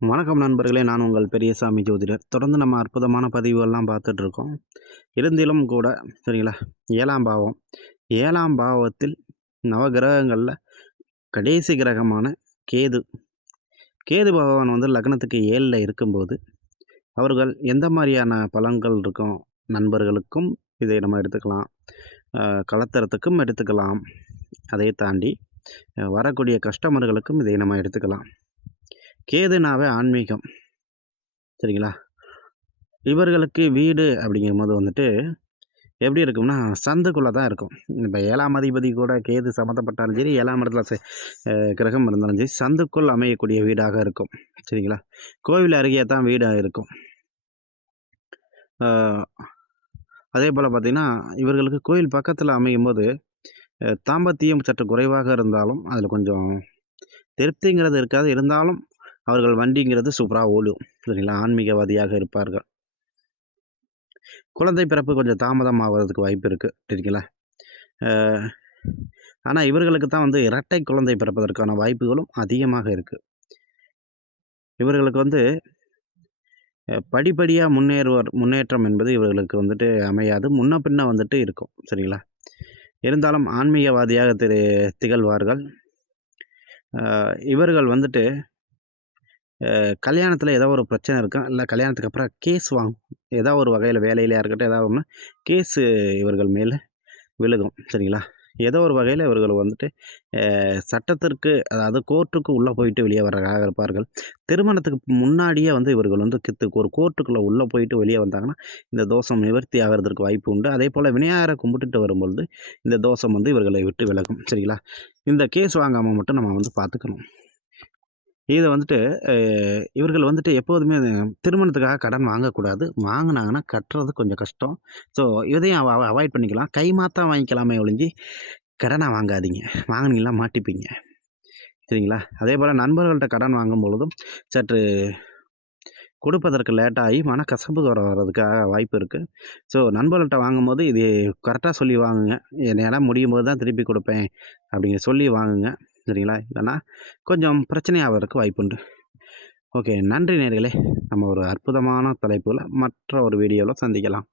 வணக்கம் நண்பர்களே, நான் உங்கள் பெரியசாமி ஜோதிடர். தொடர்ந்து நம்ம அற்புதமான பதிவுகள்லாம் பார்த்துட்ருக்கோம். இருந்திலும் கூட சரிங்களா, 7ஆம் பாவம் 7ஆம் பாவத்தில் நவகிரகங்களில் கடைசி கிரகமான கேது. கேது பகவான் வந்து லக்னத்துக்கு 7ல் இருக்கும்போது, அவர்கள் எந்த மாதிரியான பலன்கள் இருக்கும் நண்பர்களுக்கும் இதை நம்ம எடுத்துக்கலாம். கலத்தரத்துக்கும் எடுத்துக்கலாம். அதை தாண்டி வரக்கூடிய கஸ்டமர்களுக்கும் இதை நம்ம எடுத்துக்கலாம். கேதுனாவே ஆன்மீகம் சரிங்களா. இவர்களுக்கு வீடு அப்படிங்கும்போது வந்துட்டு எப்படி இருக்கும்னா, சந்துக்குள்ளே தான் இருக்கும். இப்போ 7ஆம் அதிபதி கூட கேது சம்மந்தப்பட்டாலும் சரி, 7ஆம் இடத்துல கிரகம் இருந்தாலும் சரி, சந்துக்குள் அமையக்கூடிய வீடாக இருக்கும் சரிங்களா. கோவில் அருகே தான் வீடாக இருக்கும். அதே போல் பார்த்திங்கன்னா, இவர்களுக்கு கோயில் பக்கத்தில் அமையும்போது தாம்பத்தியம் சற்று குறைவாக இருந்தாலும் அதில் கொஞ்சம் திருப்திங்கிறது இருக்காது. இருந்தாலும் அவர்கள் வண்டிங்கிறது சூப்பராக ஓடும் சரிங்களா. ஆன்மீகவாதியாக இருப்பார்கள். குழந்தை பிறப்பு கொஞ்சம் தாமதம் ஆகிறதுக்கு வாய்ப்பு இருக்குது சரிங்களா. ஆனால் இவர்களுக்கு தான் வந்து இரட்டை குழந்தை பிறப்பதற்கான வாய்ப்புகளும் அதிகமாக இருக்குது. இவர்களுக்கு வந்து படிப்படியாக முன்னேற்றம் என்பது இவர்களுக்கு வந்துட்டு அமையாது. முன்ன பின்ன வந்துட்டு இருக்கும் சரிங்களா. இருந்தாலும் ஆன்மீகவாதியாக திகழ்வார்கள். இவர்கள் வந்துட்டு கல்யாணத்தில் ஏதோ ஒரு பிரச்சனை இருக்கும், இல்லை கல்யாணத்துக்கு அப்புறம் கேஸ் வாங்கும். ஏதோ ஒரு வகையில் வேலையிலையாக இருக்கட்டும், ஏதாவது ஒன்று கேஸு இவர்கள் மேலே விழுகும் சரிங்களா. ஏதோ ஒரு வகையில் இவர்கள் வந்துட்டு சட்டத்திற்கு, அதாவது கோர்ட்டுக்கு உள்ளே போயிட்டு வெளியே வர்றதாக இருப்பார்கள். திருமணத்துக்கு முன்னாடியே வந்து இவர்கள் வந்து ஒரு கோர்ட்டுக்குள்ளே உள்ளே போயிட்டு வெளியே வந்தாங்கன்னா இந்த தோஷம் நிவர்த்தி ஆகிறதுக்கு வாய்ப்பு உண்டு. அதே போல் விநாயகரை கும்பிட்டுட்டு வரும்பொழுது இந்த தோஷம் வந்து இவர்களை விட்டு விலகும் சரிங்களா. இந்த கேஸ் வாங்காமல் மட்டும் நம்ம வந்து பார்த்துக்கணும். இதை வந்துட்டு இவர்கள் வந்துட்டு எப்போதுமே திருமணத்துக்காக கடன் வாங்கக்கூடாது. வாங்கினாங்கன்னா கட்டுறது கொஞ்சம் கஷ்டம். ஸோ இதையும் அவாய்ட் பண்ணிக்கலாம். கைமாத்தா வாங்கிக்கலாமே ஒழிஞ்சு கடனாக வாங்காதீங்க. வாங்கினீங்கன்னா மாட்டிப்பீங்க சரிங்களா. அதே போல் நண்பர்கள்ட்ட கடன் வாங்கும் பொழுதும் சற்று கொடுப்பதற்கு லேட்டாகி மனக்கசப்பு வர்றதுக்காக வாய்ப்பு இருக்குது. ஸோ நண்பர்கள்ட்ட வாங்கும்போது இது கரெக்டாக சொல்லி வாங்குங்க. என்னால் முடியும் போது தான் திருப்பி கொடுப்பேன் அப்படிங்க சொல்லி வாங்குங்க சரிங்களா. இல்லைன்னா கொஞ்சம் பிரச்சனை ஆகிறதுக்கு வாய்ப்புண்டு. ஓகே, நன்றி நேயர்களே. நம்ம ஒரு அற்புதமான தலைப்பில் மற்ற ஒரு வீடியோவில் சந்திக்கலாம்.